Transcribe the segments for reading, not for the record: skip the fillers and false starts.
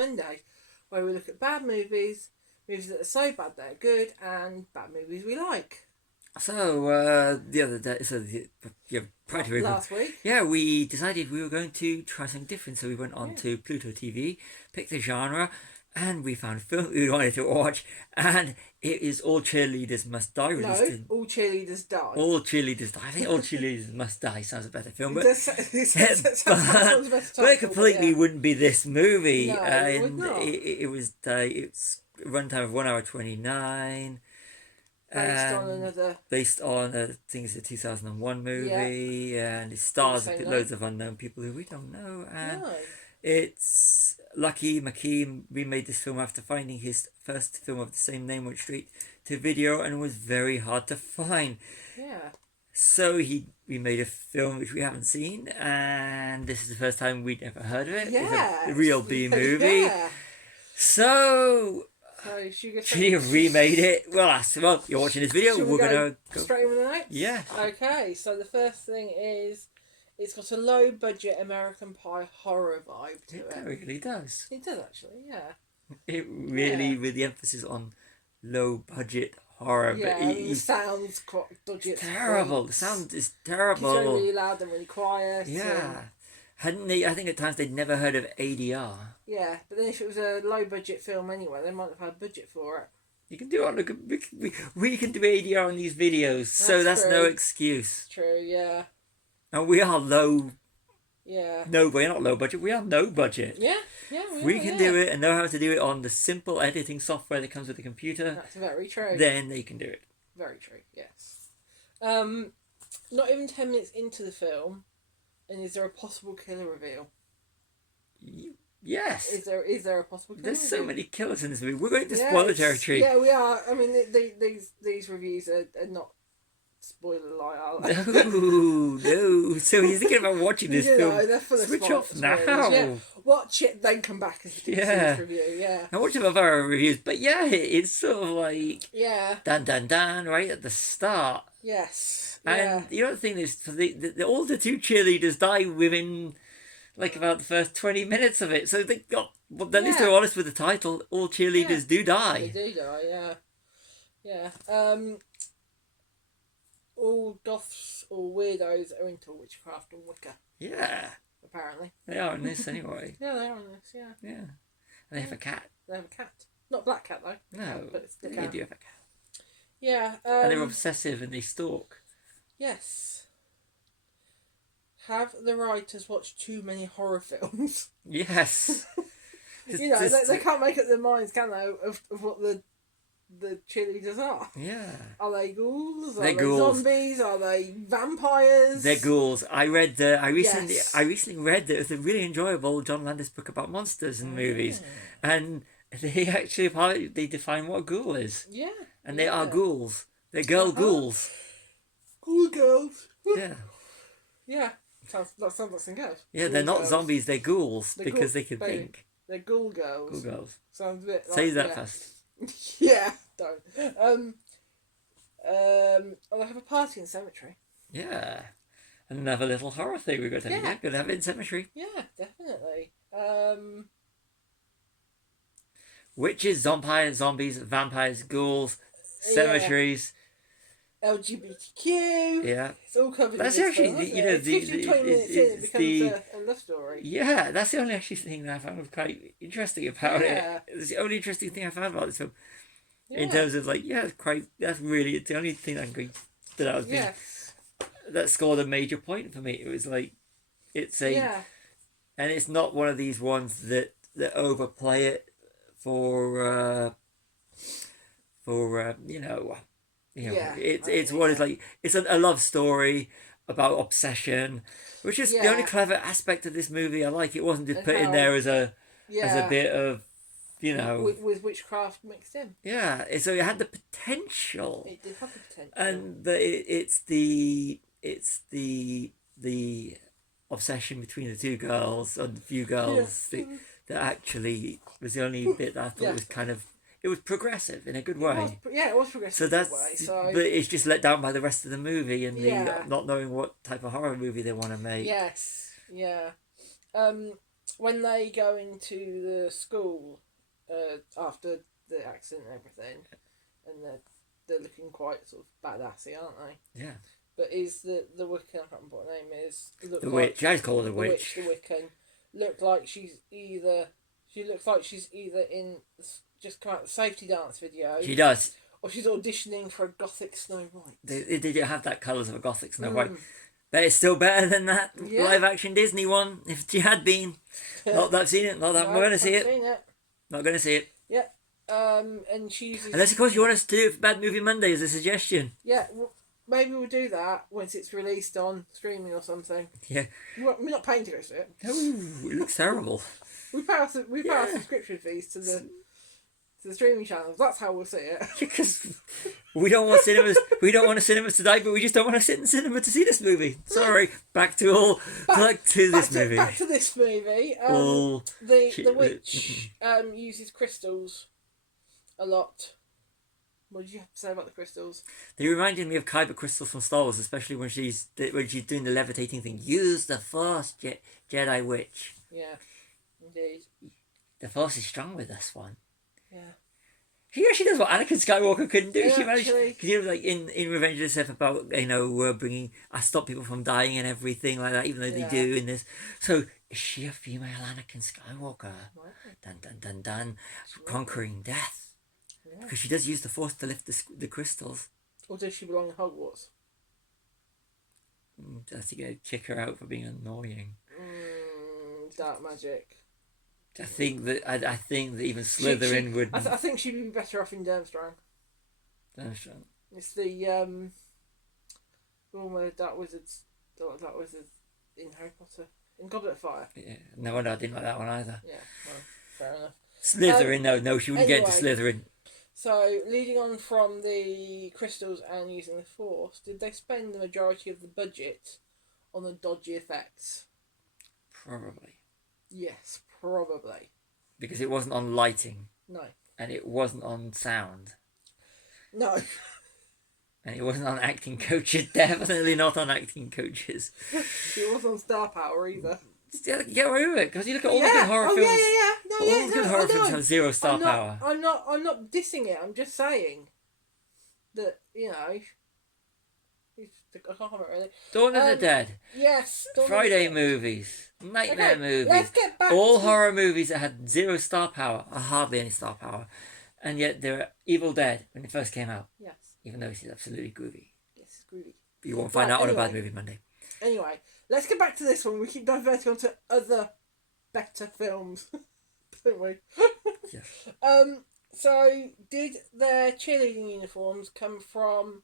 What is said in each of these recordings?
Monday, where we look at bad movies, movies that are so bad they're good, and bad movies we like. So the other day, Last week. Yeah, we decided we were going to try something different. So we went on to Pluto TV, picked a genre, and we found a film we wanted to watch, and it is All Cheerleaders Must Die. All Cheerleaders Die. All Cheerleaders Die. I think All Cheerleaders Must Die sounds a better film, but it completely wouldn't be this movie. No, it would not. It's runtime of 1 hour 29. Based on I think it's a 2001 movie, and it stars loads of unknown people who we don't know, and it's Lucky McKee remade this film after finding his first film of the same name went straight to video and was very hard to find. So he remade a film which we haven't seen, and this is the first time we'd ever heard of it. It's a real B movie. So she remade it. Well, you're watching this video. We're gonna go straight with the notes. Yeah. Okay. So the first thing is, it's got a low budget American Pie horror vibe to it. It really does. It does actually. Yeah. It really, with the emphasis on low budget horror. Yeah. But the sound's quite dodgy. It's terrible. The sound is terrible. It's really loud and really quiet. Yeah. Hadn't they? I think at times they'd never heard of ADR. Yeah, but then if it was a low budget film anyway, they might have had budget for it. You can do it. We can do ADR on these videos, so that's no excuse. True. Yeah. And we are low. Yeah. No, we're not low budget. We are no budget. Yeah. Yeah. We can do it and know how to do it on the simple editing software that comes with the computer. That's very true. Then they can do it. Very true. Yes. Not even 10 minutes into the film. And is there a possible killer reveal? Yes. Is there a possible killer There's reveal? so many killers in this movie. We're going to spoiler territory. Yeah, we are. I mean, these reviews are not spoiler light, are they? No. So he's thinking about watching this film. They're full of Switch off now. Yeah. Watch it, then come back and see this review. Yeah. I watch some of our reviews, but yeah, it's sort of like dan right at the start. Yes. And the other thing is, all the two cheerleaders die within, like, about the first 20 minutes of it. So they got, at least they're honest with the title. All cheerleaders do die. They do die. Yeah. All goths or weirdos are into witchcraft and Wicca. Yeah. Apparently. They are in this anyway. Yeah, they are in this. Yeah. Yeah. And they have a cat. They have a cat. Not a black cat though. No, but it's the they cat. do have a cat. Yeah. And they're obsessive and they stalk. Yes. Have the writers watched too many horror films? Yes. They can't make up their minds, can they, of what the cheerleaders are? Yeah. Are they ghouls? They're are they ghouls. Zombies? Are they vampires? They're ghouls. I recently read that it was a really enjoyable John Landis book about monsters and movies, and they actually they define what a ghoul is. Yeah. And they are ghouls. They're ghouls. Ghoul girls. Yeah. Yeah. That sounds like something else. Yeah, they're not zombies. They're ghouls because they can think. They're ghoul girls. Ghoul girls. Sounds a bit. Say that fast. Yeah. Don't. I'll have a party in cemetery. Yeah. Another little horror thing we've got to have. Yeah, gonna have it in cemetery. Yeah, definitely. Witches, zombies, vampires, ghouls, cemeteries. LGBTQ. Yeah. It's all covered That's in this actually, film, you know, it's 15, 20 minutes in, it becomes a love story. Yeah, that's the only actually thing that I found quite interesting about it. It's the only interesting thing I found about this film. Yeah. In terms of that's really the only thing I can that I was being, that scored a major point for me. It was like, it's a, and it's not one of these ones that overplay it for it's what it's like. It's a love story about obsession, which is the only clever aspect of this movie. I like it wasn't just put in there as a bit of, with witchcraft mixed in. Yeah, so it had the potential. It did have the potential, and it's the obsession between the two girls and the few girls that actually was the only bit that I thought was kind of. It was progressive in a good way. It was progressive. So that's, but it's just let down by the rest of the movie and the not knowing what type of horror movie they want to make. Yes, yeah. when they go into the school after the accident and everything, and they're looking quite sort of badassy, aren't they? Yeah. But is the Wiccan, I can't remember what her name is. The witch. I just call her the witch. The Wiccan. She looks like she's either in just come out the safety dance video. She does. Or she's auditioning for a gothic Snow White. They do have that colours of a gothic Snow White. But it's still better than that live action Disney one. If she had been, not that I've seen it. Not that I'm going to see it. Not going to see it. Yeah. And she uses. Unless of course you want us to do it for Bad Movie Monday as a suggestion. Yeah. Well, maybe we'll do that once it's released on streaming or something. Yeah. We're not paying to go see it. Oh, it looks terrible. We pay our subscription fees to the streaming channels. That's how we'll see it. Because we don't want cinemas. We don't want the cinemas to die, but we just don't want to sit in cinema to see this movie. Sorry. Back to this movie. Back to this movie. The witch uses crystals a lot. What did you have to say about the crystals? They reminded me of Kyber crystals from Star Wars, especially when she's doing the levitating thing. Use the Force, Jedi witch. Yeah, indeed. The Force is strong with this one. Yeah. She actually does what Anakin Skywalker couldn't do. Yeah, she managed, because like in Revenge of the Sith about bringing stop people from dying and everything like that, even though they do in this. So is she a female Anakin Skywalker? Dun dun dun dun, conquering death. Yeah. Because she does use the Force to lift the crystals. Or does she belong in Hogwarts? I think I'd kick her out for being annoying. Dark magic. I think that even Slytherin would. I think she'd be better off in Durmstrang. Durmstrang. It's the one where dark wizards in Harry Potter, in Goblet of Fire. Yeah, no wonder I didn't like that one either. Yeah, well, fair enough. Slytherin, no, she wouldn't get into Slytherin. So, leading on from the crystals and using the Force, did they spend the majority of the budget on the dodgy effects? Probably. Yes, probably. Because it wasn't on lighting. No. And it wasn't on sound. No. And it wasn't on acting coaches. Definitely not on acting coaches. It wasn't on star power either. Get away with it, because you look at all the good horror films. All the good horror films have zero star power. I'm not dissing it. I'm just saying that I can't comment really. Dawn of the Dead. Yes. Friday movies. Nightmare movies. Let's get back. All horror movies that had zero star power, or hardly any star power, and yet they were Evil Dead when it first came out. Yes. Even though it's absolutely groovy. Yes, it's groovy. You won't find out on a Bad Movie Monday. Anyway, let's get back to this one. We keep diverting onto other better films, don't we? Yes. So, did their cheerleading uniforms come from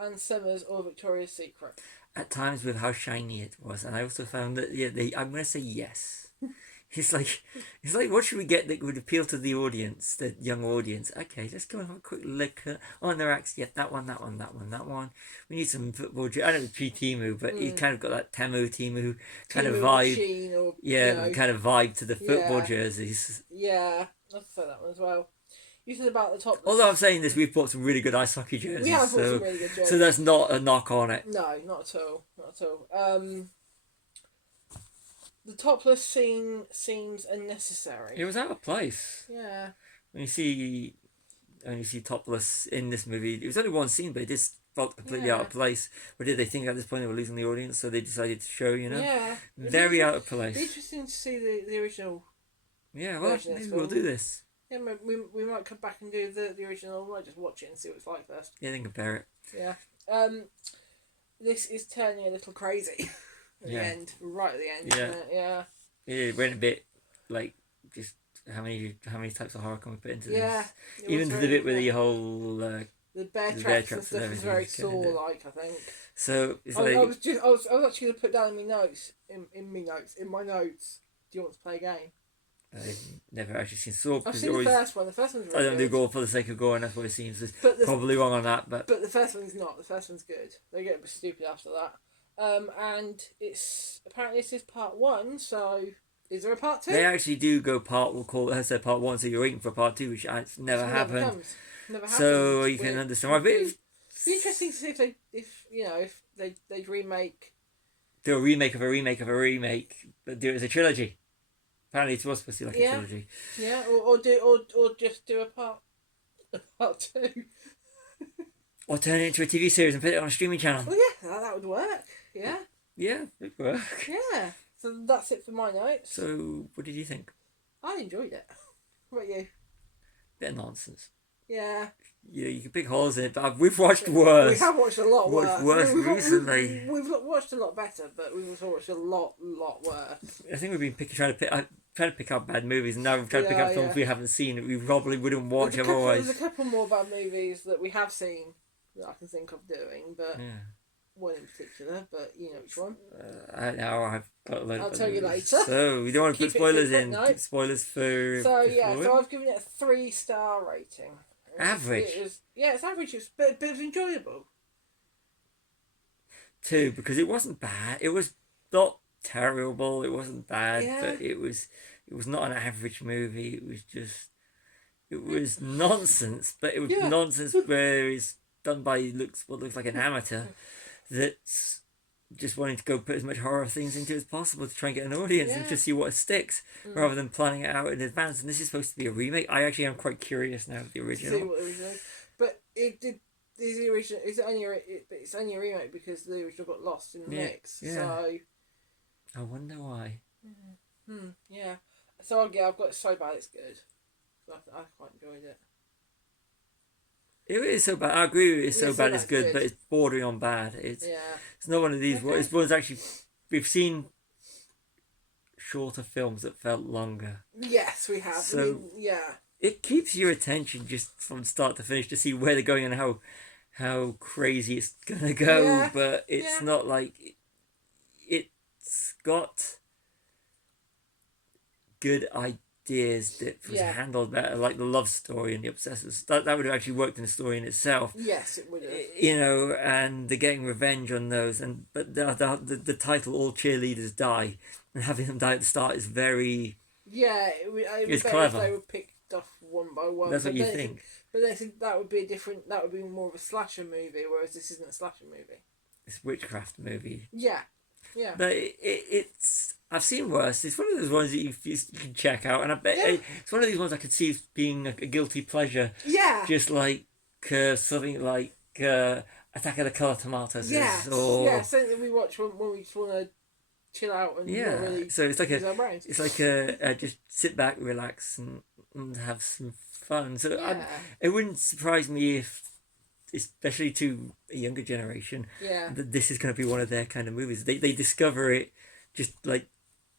Ann Summers or Victoria's Secret? At times with how shiny it was, and I also found that I'm going to say yes. It's like what should we get that would appeal to the audience, the young audience? Okay, let's go and have a quick look on the racks. Yeah, that one. We need some football. I know it's Timu, but you kind of got that Timu kind of vibe. Or, kind of vibe to the football jerseys. Yeah, I'll say that one as well. You said about the top. Although I'm saying this, we've bought some really good ice hockey jerseys. We have bought some really good jerseys. So that's not a knock on it. No, not at all. Not at all. The topless scene seems unnecessary. It was out of place. Yeah. When you see topless in this movie, it was only one scene, but it just felt completely out of place. Or did they think at this point they were losing the audience, so they decided to show, Yeah. Very out of place. It's interesting to see the original. Yeah, well, maybe we'll do this. Yeah, we might come back and do the original. We might just watch it and see what it's like first. Yeah, then compare it. Yeah. This is turning a little crazy. At the end, right at the end. Yeah. It went a bit like just how many types of horror can we put into this? Yeah. Even to the bit with the whole the bear traps and stuff was very Saw-like, I think. So it's I was actually going to put down in my notes. In my notes. Do you want to play a game? I've never actually seen Saw. I've seen the first one. The first one's really I don't do gore for the sake of gore, and that's what it seems. Probably wrong on that, but the first one's not. The first one's good. They get a bit stupid after that. And apparently this is part 1, so is there a part 2? They actually do go we'll call it part 1, so you're waiting for part 2, which never happened. Never happened. So you can understand why. But it'd be interesting to see if they'd remake. Do a remake of a remake of a remake, but do it as a trilogy. Apparently, it was supposed to be like a trilogy. Yeah, or just do a part two. Or turn it into a TV series and put it on a streaming channel. Well, yeah, that would work. Yeah. Yeah, it'd work. Yeah. So that's it for my notes. So, what did you think? I enjoyed it. What about you? Bit of nonsense. Yeah. Yeah, you can pick holes in it, but we've watched worse. We have watched a lot worse. Recently. We've watched a lot better, but we've also watched a lot worse. I think we've been trying to pick up bad movies, and now we've tried to pick up films we haven't seen that we probably wouldn't watch otherwise. There's a couple more bad movies that we have seen that I can think of doing, but one in particular, but you know which one. Now I've got a load. I'll tell you later. So we don't want to put spoilers in. No. Spoilers for. So I've given it a 3-star rating. Average. It's average. But it was enjoyable. 2, because it wasn't bad. It was not terrible. It wasn't bad, but it was not an average movie. It was nonsense, but it was nonsense where it's done by what looks like an amateur that's just wanting to go put as much horror things into as possible to try and get an audience and just see what sticks rather than planning it out in advance. And this is supposed to be a remake. I actually am quite curious now of the original. See what the original is. But it did. Is the original? It's only a remake because the original got lost in the mix. Yeah. So I wonder why. Yeah. So I've got So Bad It's Good. I quite enjoyed it. It is so bad. I agree with it. It's so bad it's good, but it's bordering on bad. It's not one of these. Okay. It's one's actually we've seen shorter films that felt longer. Yes, we have. So it keeps your attention just from start to finish to see where they're going and how crazy it's gonna go. Yeah. But it's not like it's got good ideas that was handled better, like the love story and the obsessives. That would have actually worked in the story in itself. Yes, it would have. You know, and the getting revenge on those, but the title "All Cheerleaders Die" and having them die at the start is very. Yeah, it was clever. If they were picked off one by one. That's what you think. But then that would be That would be more of a slasher movie, whereas this isn't a slasher movie. It's a witchcraft movie. Yeah. Yeah. But it's I've seen worse. It's one of those ones that you can check out, and I bet it's one of these ones I could see being a guilty pleasure. Yeah. Just like something like Attack of the Killer Tomatoes. Yeah. Or something that we watch when we just want to chill out and not really so it's like just sit back, relax, and have some fun. So it wouldn't surprise me if, especially to a younger generation, that this is going to be one of their kind of movies. They discover it just like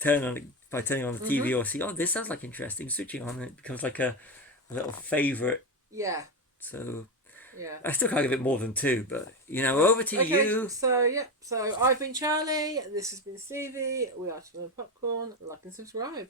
turning on the TV or see, this sounds like interesting, switching on, and it becomes like a little favourite. Yeah. So I still can't give it more than 2, but over to you. So I've been Charlie, and this has been Stevie. We are Cheerleaders Popcorn. Like and subscribe.